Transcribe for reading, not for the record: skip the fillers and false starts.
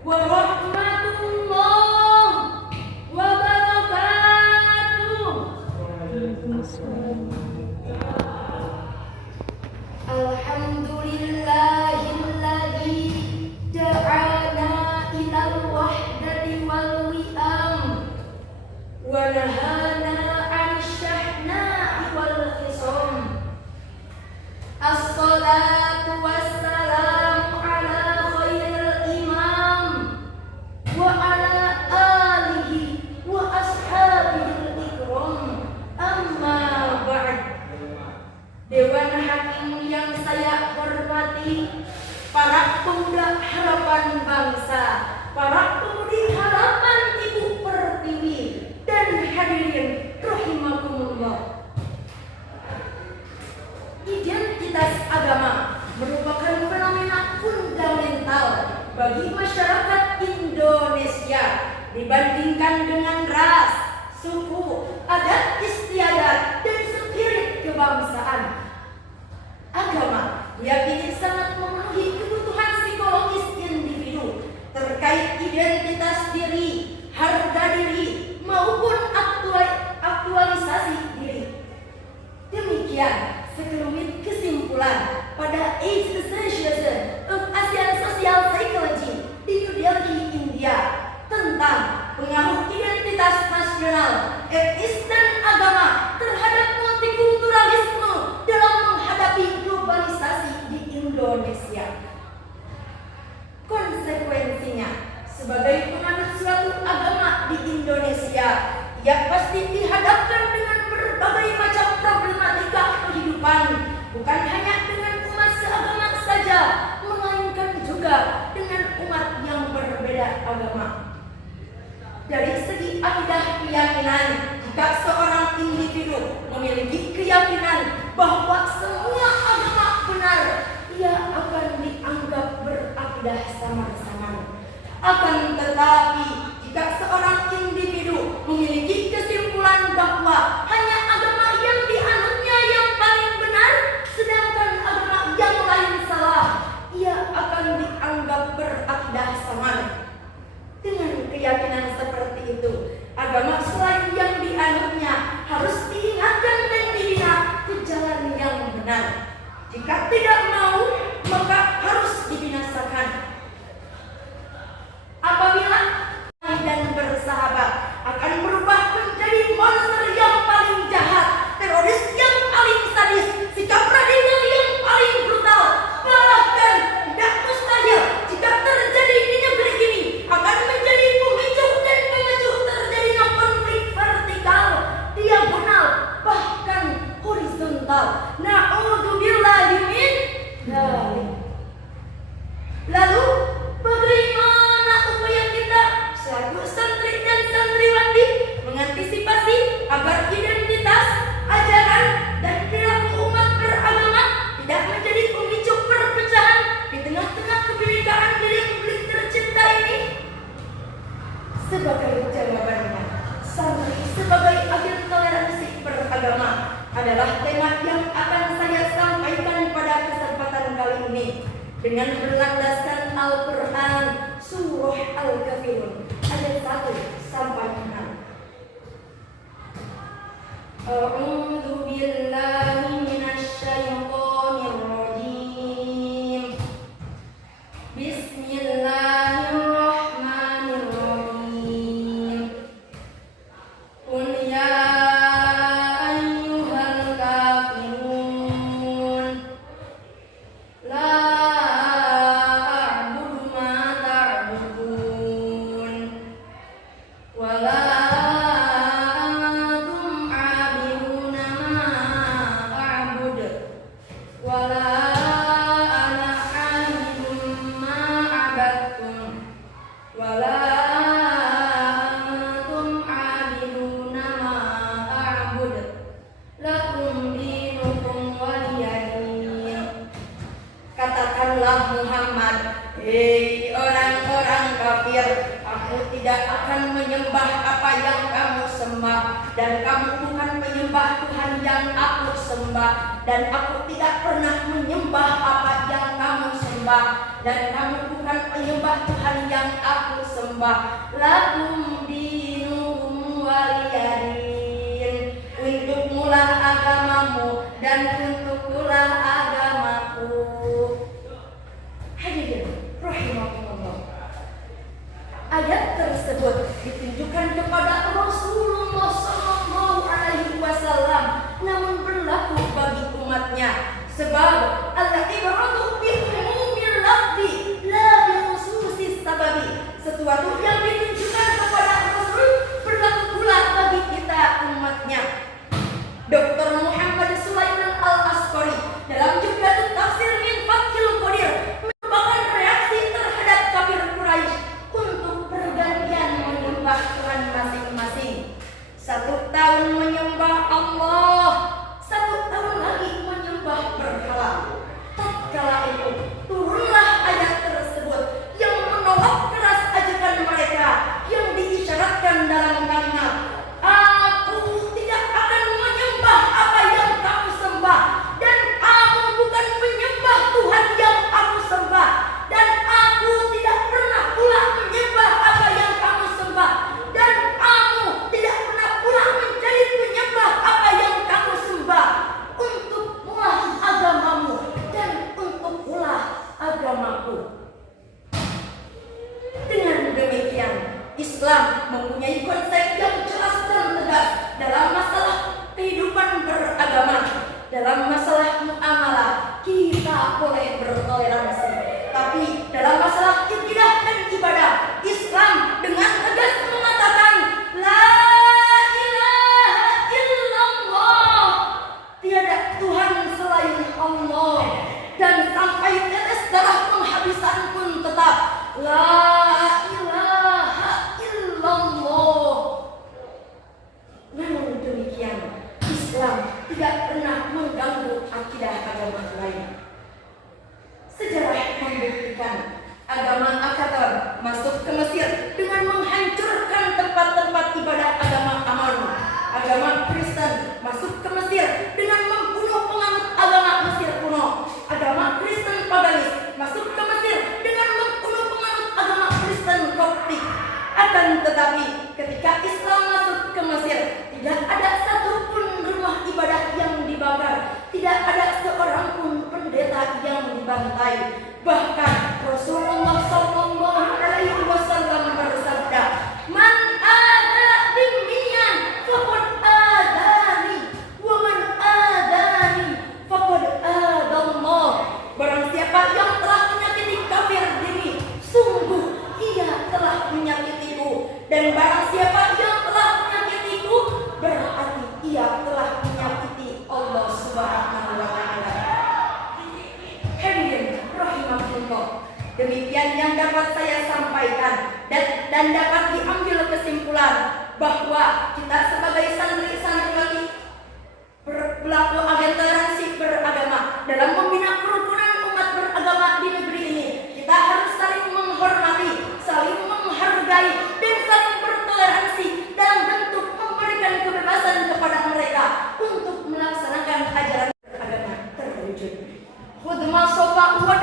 warahmatullahi wabarakatuh. Alhamdulillahilladzi da'ana ilal wahdati wal wi'am wa nahana 'anil syahna'i wal khisam. As-salatu wassalamu ala khairil imam wa ala alihi wa ashabihil ikram. Amma ba'd. Dewan Hakim yang saya hormati, para pemuda harapan bangsa, para pemudi harapan Ibu Pertiwi, dan hadirin rahimakumullah. Identitas agama merupakan fenomena fundamental bagi masyarakat Indonesia dibandingkan dengan ras, suku, adat istiadat, dan spirit kebangsaan. Agama diyakini sangat memenuhi kebutuhan psikologis individu terkait identitas diri, harga diri, maupun aktualisasi diri. Demikian sekelumit kesimpulan pada Age Association of Asian Social Psychology di New Delhi, India tentang pengaruh identitas nasional, etnis, dan agama terhadap multikulturalisme dalam menghadapi globalisasi di Indonesia. Konsekuensinya, sebagai penganut suatu agama di Indonesia, ia pasti dihadapkan dengan berbagai macam problematika kehidupan, bukan hanya dengan umat seagama saja, melainkan juga dengan umat yang berbeda agama. Dari segi akidah keyakinan, jika seorang individu memiliki keyakinan bahwa semua agama benar, ia akan dianggap berakidah sama-sama. Akan tetapi, jika seorang individu memiliki kesimpulan bahwa hanya agama yang dianutnya yang paling benar, sedangkan agama yang lain salah, ia akan dianggap berakidah sama. Dengan keyakinan seperti itu, agama selain yang dianutnya harus diingatkan dan dibina ke jalan yang benar. Jika tidak mau, maka harus dibinasakan. Apabila dan bersahabat akan berubah menjadi monster yang paling jahat, teroris yang paling sadis, sikap radikal yang paling brutal, bahkan tidak mustahil jika terjadi di negeri ini akan menjadi pemicu dan pemicu terjadinya konflik vertikal, diagonal, bahkan horizontal. Na'udzubillahi min dzalik. Lalu bagaimana upaya kita selaku santri dan santriwati mengantisipasi agar identitas, ajaran, dan perilaku umat beragama tidak menjadi pemicu perpecahan di tengah-tengah kebinekaan di Republik tercinta ini? Sebagai jawabannya, santri sebagai agen toleransi beragama adalah tema yang akan saya sampaikan pada kesempatan kali ini dengan berlandaskan Al-Quran Surah Al-Kafirun ayat 1 sampai 6. A'udzu billahi minasyaitonir rajim. Bismillahirrahmanirrahim. Qul ya ayyuhal kafirun la a'budu ma ta'budun wa la antum 'abiduna ma a'bud wa la ana 'abidun ma 'abadtum wa la antum 'abiduna ma a'bud lakum dinukum waliyadin. Katakanlah Muhammad, hei orang-orang kafir, aku tidak akan menyembah apa yang kamu sembah, dan kamu bukan menyembah Tuhan yang aku sembah, dan aku tidak pernah menyembah apa yang kamu sembah. sembah, dan kamu bukan penyembah Tuhan yang aku sembah. Lakum dinuhum waliyadin. Untukmulah agamamu dan untukkulah agamaku. Hadirin rahimakumullah. Ayat tersebut ditunjukkan kepada Rasulullah SAW, namun berlaku bagi umatnya. Sebab al-ibratu bi umumil lafzi la bi khususis sababi. Sesuatu yang ditunjukkan kepada Rasul berlaku pula bagi kita umatnya. Dr. Muhammad Sulaiman Al-Asqari dalam Jumlatut Tafsir min Fathil Qadir merupakan reaksi terhadap kafir Quraisy untuk pergantian menyembah Tuhan masing-masing. 1 tahun menyembah Allah, 1 tahun lagi menyembah berhala. Tatkala itu turunlah ayat tersebut yang menolak keras ajakan mereka yang diisyaratkan dalam kalimat, aku tidak akan menyembah apa yang kamu sembah, dan aku bukan penyembah Tuhan yang aku sembah, dan aku tidak pernah pula menyembah apa yang kamu sembah, dan aku tidak pernah pula menjadi penyembah apa yang kamu sembah. Untukmulah agamamu dan untukkulah agamaku. Dengan demikian, Islam mempunyai konsep yang jelas dan tegas dalam masalah kehidupan beragama. Dalam masalah muamalah kita boleh bertoleransi, tapi dalam masalah ibadah dan ibadah, Islam dengan tegas mengatakan la ilaha illallah, tiada Tuhan selain Allah, dan sampai tetes darah penghabisan pun tetap la ilaha illallah. Namun demikian, Islam tidak pernah mengganggu akidah agama lain. Sejarah membuktikan agama Akatar masuk ke Mesir dengan menghancurkan tempat-tempat ibadah agama Amun. Agama Kristen masuk ke Mesir dengan membunuh penganut agama Mesir kuno. Agama Kristen Paganis masuk ke Mesir dengan membunuh penganut agama Kristen Koptik. Akan tetapi ketika Islam masuk ke Mesir, tidak ada satupun rumah ibadah yang dibakar, tidak ada seorang pun pendeta yang dibantai. Bahkan Rasulullah SAW bersabda, "Man ada dhimmiyan faqad adani, wa man adani faqad adallah." Barang siapa yang telah menyakiti kafir diri, sungguh ia telah menyakitiku, dan barang siapa yang telah menyakitiku, berarti ia telah menyakiti Allah Subhanahu wa Ta'ala. Hadirin rahimakumullah, demikian yang dapat saya sampaikan, dan dapat diambil kesimpulan bahwa kita sebagai santri-santriwati berlaku agen toleransi beragama dalam membina kerukunan umat beragama di negeri ini. Kita harus saling menghormati, saling menghargai, dan saling bertoleransi dalam bentuk memberikan kebebasan kepada mereka untuk melaksanakan ajaran beragama terwujud. Khudma sofa wa